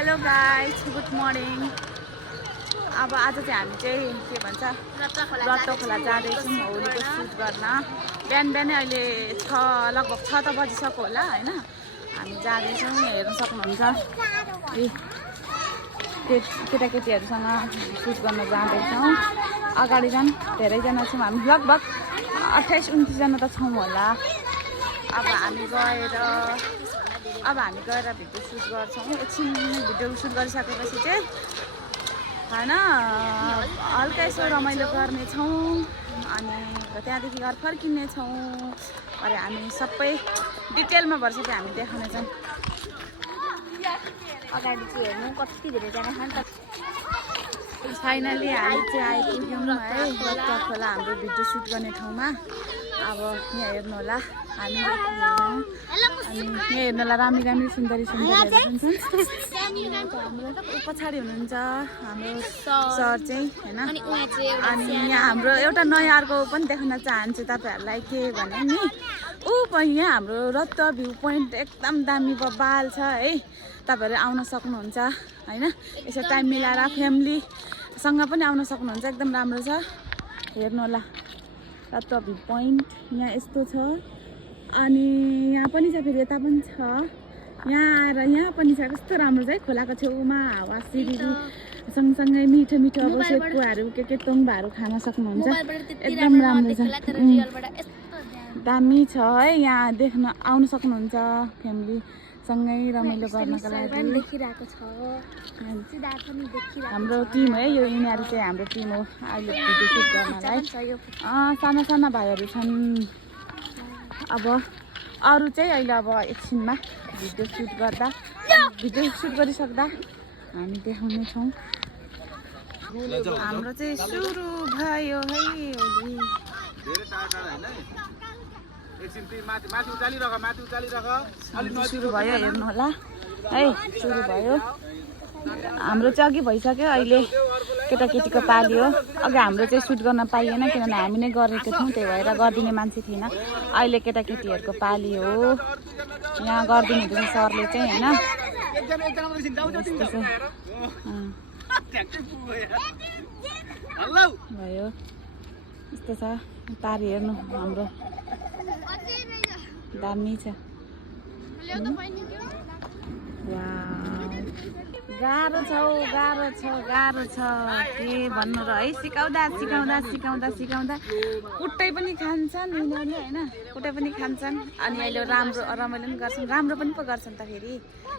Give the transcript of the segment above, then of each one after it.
Hello guys, good morning. अब आज चाहिँ हामी चाहिँ के भन्छ रत्त खोला जाँदैछौँ होलीको सुट गर्न। बिहान बिहानै अहिले लगभग 6 त बजिसक्यो होला होइन। हामी जाँदैछौँ, हेर्न सक्नुहुन्छ केटाकेटीहरूसँग सुट गर्न जाँदैछौँ। अगाडि झन् धेरैजना छौँ हामी, लगभग 28-29 जना त छौँ होला। अब हामी गएर भिडियो सुट गर्छौँ। एकछिन भिडियो सुट गरिसकेपछि चाहिँ होइन हल्का यसो रमाइलो गर्नेछौँ अनि त्यहाँदेखि घर फर्किनेछौँ। अरे हामी सबै डिटेलमा भर्छ चाहिँ हामी देखाउनेछौँ। अगाडि चाहिँ हेर्नु कति धेरैजना छन् त। फाइनली हामी चाहिँ आइपुग्यौँ है रत्त खोला हाम्रो भिडियो सुट गर्ने ठाउँमा। अब यहाँ हेर्नु होला हामी अनि यहाँ हेर्नु होला रामी सुन्दरी हुनुहुन्छ। हाम्रो पछाडि हुनुहुन्छ हाम्रो सर चाहिँ होइन। अनि यहाँ हाम्रो एउटा नयाँ अर्को पनि देखाउन चाहन्छु तपाईँहरूलाई के भने नि यहाँ हाम्रो रत्त भ्यू पोइन्ट एकदम दामी बबाल छ है। तपाईँहरू आउन सक्नुहुन्छ होइन, यसो टाइम मिलाएर फ्यामिलीसँग पनि आउन सक्नुहुन्छ। एकदम राम्रो छ, हेर्नु होला रत्त भ्यू पोइन्ट यहाँ यस्तो छ। अनि यहाँ पनि छ, फेरि यता पनि छ। यहाँ आएर यहाँ पनि छ, कस्तो राम्रो छ है। खोलाको छेउमा हावा सिरिरी सँगसँगै मिठो मिठो अब सेकुवाहरू के तोङ्बाहरू खान सक्नुहुन्छ। एकदम राम्रो छ, दामी छ है। यहाँ देख्न आउन सक्नुहुन्छ फ्यामिलीसँगै रमाइलो गर्नको लागि। हाम्रो टिम है यो, यिनीहरू चाहिँ हाम्रो टिम हो अहिले भिडियो सुट गर्नलाई। साना साना भाइहरू छन्। अब अरू चाहिँ अहिले अब एकछिनमा भिडियो सुट गरिसक्दा हामी देखाउनेछौँ। हाम्रो चाहिँ सुरु भयो है होली। सुरु भयो, हेर्नु होला है, सुरु भयो। हाम्रो चाहिँ अघि भइसक्यो, अहिले केटाकेटीको पाली हो। अघि हाम्रो चाहिँ सुट गर्न पाइएन किनभने हामी नै गरेको थियौँ, त्यही भएर गरिदिने मान्छे थिएन। अहिले केटाकेटीहरूको पाली हो। यहाँ गरिदिनु हुँदैछ सरले चाहिँ होइन। भयो यस्तो छ पारी, हेर्नु हाम्रो दामी छ। गाह्रो छ के भन्नु र है। सिकाउँदा कुट्टै पनि खान्छन् यिनीहरूले होइन, कुट्टै पनि खान्छन्। अनि अहिले राम्रो रमाइलो पनि गर्छन्, राम्रो पनि पो गर्छन् त फेरि।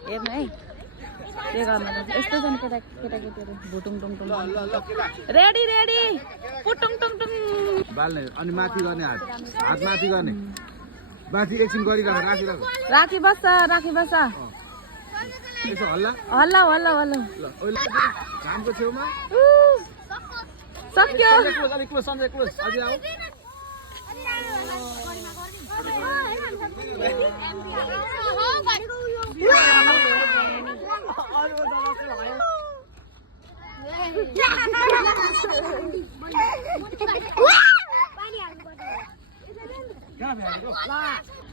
हेर्नु है के गर्नु यस्तो छन् केटाकेटीहरू। भुटुङ टुङ टुङ रेडी पुटुङ टुङ टुङ बाल्ने अनि माथि गर्ने हात माथि गर्ने माथि एकछिन गरिराख राखी बस्छ यसो हल्ला घामको छेउमा सक्यो। सन्जय क्लोज अझै आऊ।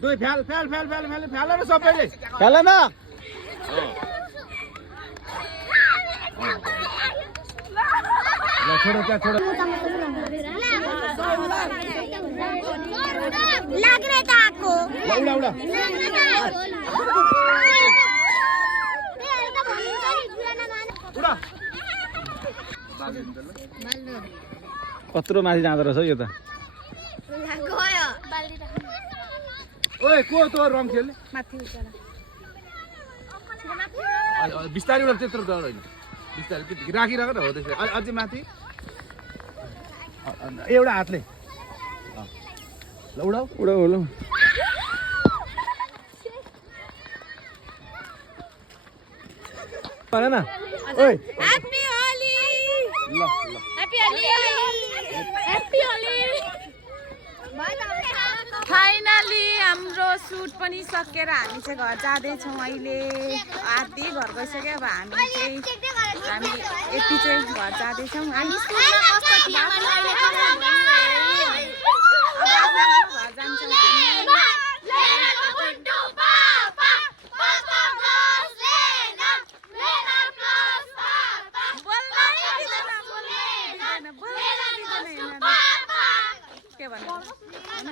दुई फ्याल सबैले फ्याल न। छोडो क्या छोडो उडा कत्रो माथि जाँदो रहेछ यो त। ओए को त रङ खेल्ने बिस्तारै उडा, त्यत्रो डर होइन, बिस्तारै राखिराख न हो त्यसै। अझै माथि एउटा हातले ल उडाऊ न। ओए happy Holi, happy Holi. Finally हाम्रो सुट पनि सकेर हामी चाहिँ घर जाँदैछौँ। अहिले आधी घर गइसक्यो। अब हामी यति चाहिँ घर जाँदैछौँ है। घर जान्छौँ हामी। के भनेर होइन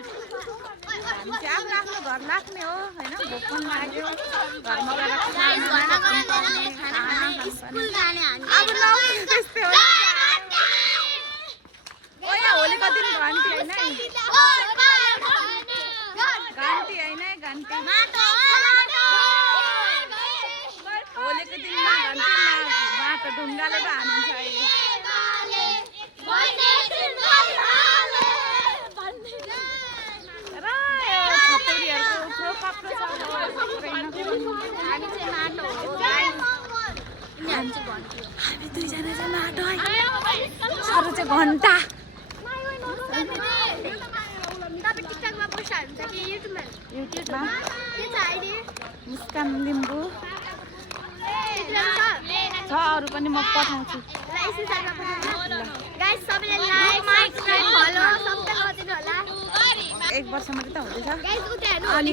हामी चाहिँ आफ्नो आफ्नो घर लाग्ने हो होइन भोक पनि लाग्यो घरमा गएर अब नआउने त्यस्तै हो ओ यहाँ होलीको दिन घन्टी होइन घन्टी होइन घन्टी होलीको दिनमा घन्टीमा माटो ढुङ्गाले पो हानिन्छ अहिले र यो छपौरीहरूको उफ्रो पाप्रो छ हामी दुईजना चाहिँ माटो है सरो चाहिँ घन्टा युट्युबमा मुस्कान लिम्बू छ अरू पनि म पठाउँछु एक वर्ष मात्रै त हुँदैछ अनि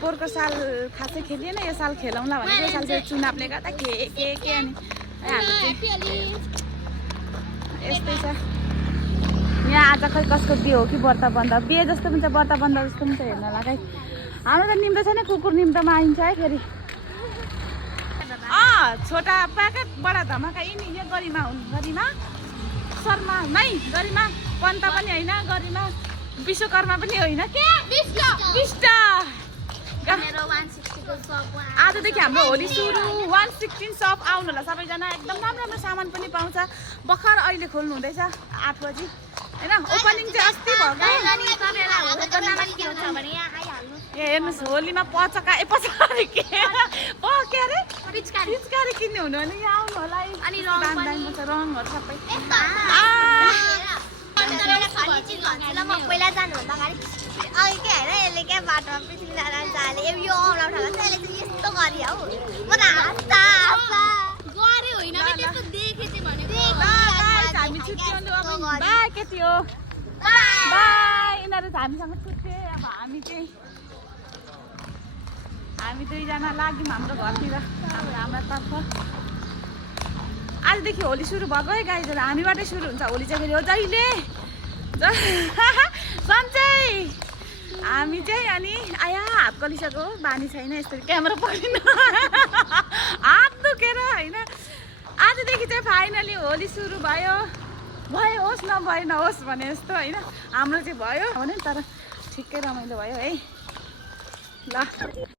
पोहोरको साल खासै खेलिएन यो साल खेलाउँला भनेको यो साल चाहिँ चुनावले गर्दा के अनि हाम्रो चाहिँ यस्तै छ यहाँ आज खै कसको बिहे हो कि व्रत बन्द बिहे जस्तो पनि छ व्रत बन्द जस्तो पनि छ हेर्नलाई खै हाम्रो त निम्तो छैन कुकुर निम्तोमा आइन्छ है फेरि छोटा प्याकेट बडा धमाका यिनी यो गरिमा हुन् गरिमा शर्मा नै गरिमा पन्त पनि होइन गरिमा विश्वकर्मा पनि होइन विष्ट आजदेखि हाम्रो होली सुरु 116 सप आउनु होला सबैजना एकदम राम्रो सामान पनि पाउँछ भर्खर अहिले खोल्नु हुँदैछ 8 बजी होइन ओपनिङ चाहिँ अस्ति ए हेर्नुहोस् होलीमा पचकारी के अरे पिचकारी किन्ने हुनु भने यहाँ आउनु होला अनि रङहरू सबै पहिला जानुभन्दा अगाडि अघि के होइन यसले क्या बाटोमा पिछिन जाले यो औँला उठाएको छ यसले चाहिँ यस्तो गरी हौ म त हाँस्दा गरे होइन त्यस्तो देखे चाहिँ भनेको हामी छुट्याउनु अब बाई केटी हो बाई यिनीहरू हामीसँग छुट्टे अब हामी दुईजना लाग्यौँ हाम्रो घरतिर हाम्रो तर्फ आजदेखि होली सुरु भएको है गाईहरू हामीबाटै सुरु हुन्छ होली चाहिँ फेरि हो जहिले सन्चै हामी चाहिँ अनि आया हात कलिसक्यो बानी छैन यसरी क्यामेरा पक्रिन हात दुखेर होइन आजदेखि चाहिँ फाइनली होली सुरु भयो होस् नभए नहोस् भने जस्तो होइन हाम्रो चाहिँ भयो भने तर ठिकै रमाइलो भयो है ल